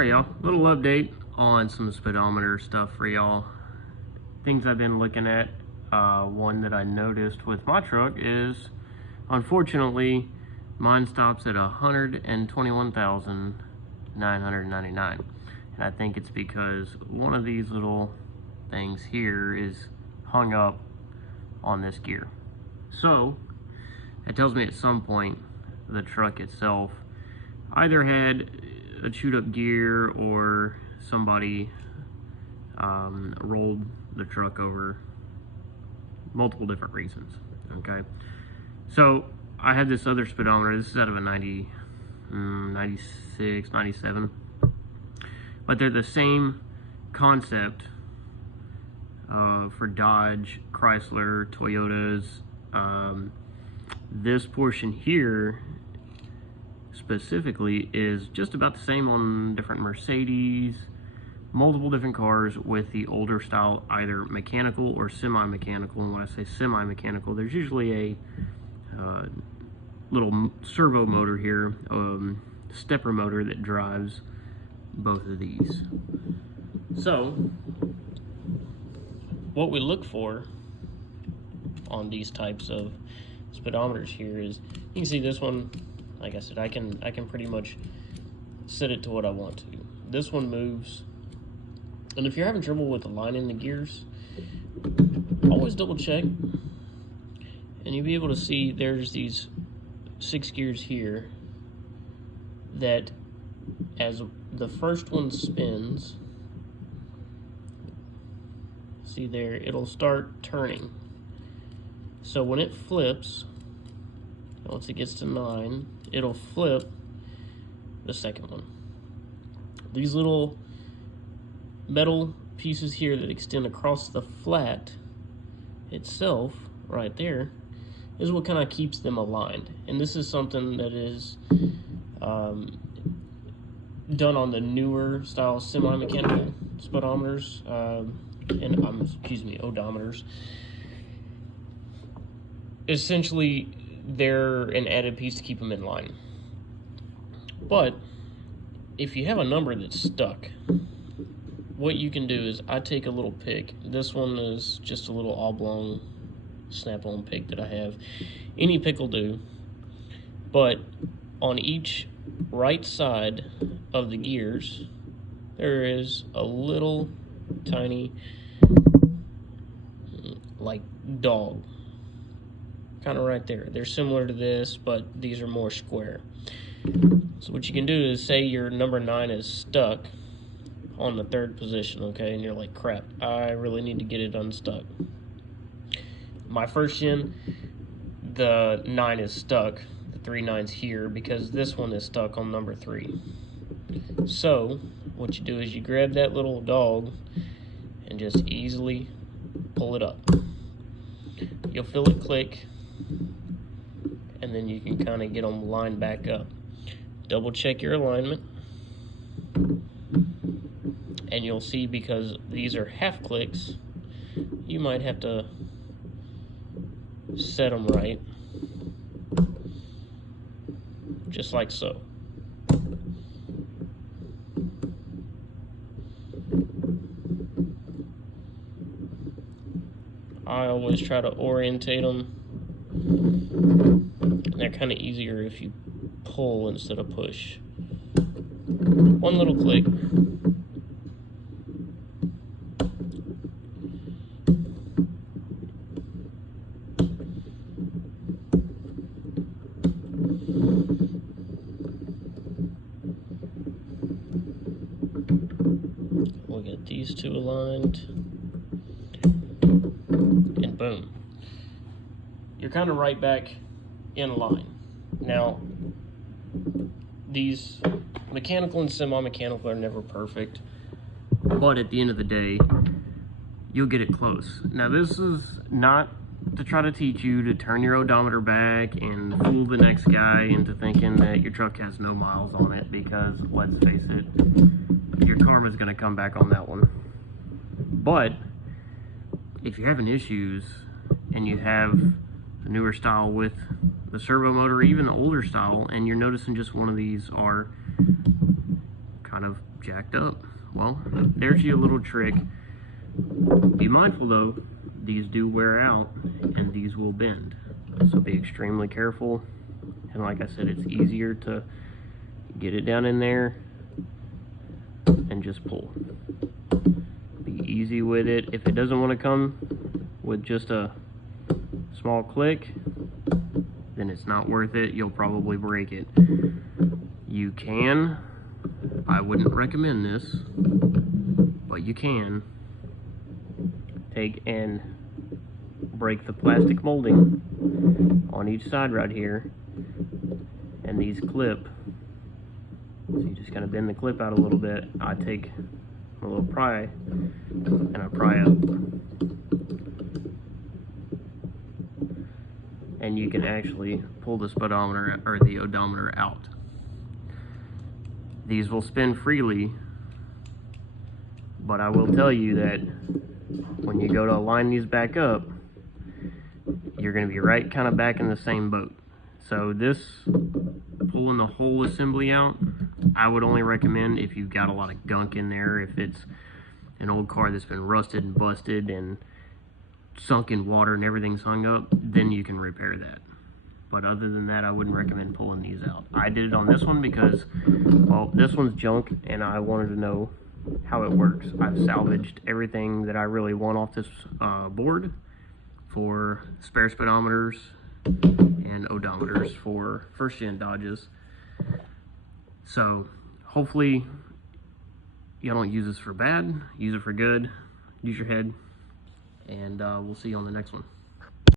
Alright y'all, little update on some speedometer stuff for y'all. Things I've been looking at. One that I noticed with my truck is, unfortunately, mine stops at 121,999. And I think it's because one of these little things here is hung up on this gear. So, it tells me at some point the truck itself either had a chewed up gear or somebody rolled the truck over. Multiple different reasons. Okay, so I had this other speedometer. This is out of a 96, 97, but they're the same concept for Dodge, Chrysler, Toyotas. This portion here specifically is just about the same on different Mercedes, multiple different cars with the older style, either mechanical or semi-mechanical. And when I say semi-mechanical, there's usually a little servo motor here, stepper motor that drives both of these. So what we look for on these types of speedometers here is, you can see this one, like I said, I can pretty much set it to what I want to. This one moves, and if you're having trouble with aligning the gears, always double check, and you'll be able to see there's these 6 gears here that as the first one spins, see there, it'll start turning. So when it flips, once it gets to 9, it'll flip the second one. These little metal pieces here that extend across the flat itself, right there, is what kind of keeps them aligned. And this is something that is done on the newer style semi-mechanical speedometers, odometers. Essentially, they're an added piece to keep them in line. But if you have a number that's stuck, what you can do is, I take a little pick. This one is just a little oblong snap-on pick that I have. Any pick will do. But on each right side of the gears, there is a little tiny, like, dog. Kind of right there. They're similar to this, but these are more square. So what you can do is, say your number 9 is stuck on the 3rd position, okay, and you're like, crap, I really need to get it unstuck. My first gen, the 9 is stuck, the 3 9s here, because this one is stuck on number 3. So what you do is you grab that little dog and just easily pull it up. You'll feel it click, and then you can kind of get them lined back up. Double check your alignment, and you'll see, because these are half clicks, you might have to set them right, just like so. I always try to orientate them. They're kind of easier if you pull instead of push. One little click. We'll get these 2 aligned, and boom. You're kind of right back in line. Now, these mechanical and semi-mechanical are never perfect, but at the end of the day, you'll get it close. Now, this is not to try to teach you to turn your odometer back and fool the next guy into thinking that your truck has no miles on it, because let's face it, your karma's going to come back on that one. But if you're having issues and you have the newer style with the servo motor, even the older style, and you're noticing just one of these are kind of jacked up. Well, there's your little trick. Be mindful though, these do wear out and these will bend. So be extremely careful. And like I said, it's easier to get it down in there and just pull. Be easy with it. If it doesn't want to come with just a small click, then it's not worth it. You'll probably break it. You can, I wouldn't recommend this, but you can take and break the plastic molding on each side right here, and these clip. So you just kind of bend the clip out a little bit. I take a little pry and I pry up, and you can actually pull the speedometer or the odometer out. These will spin freely, but I will tell you that when you go to line these back up, you're going to be right kind of back in the same boat. So this, pulling the whole assembly out, I would only recommend if you've got a lot of gunk in there. If it's an old car that's been rusted and busted and sunk in water and everything's hung up, then you can repair that. But other than that, I wouldn't recommend pulling these out. I did it on this one because, well, this one's junk and I wanted to know how it works. I've salvaged everything that I really want off this board for spare speedometers and odometers for first-gen Dodges. So hopefully you don't use this for bad, use it for good, use your head, and we'll see you on the next one.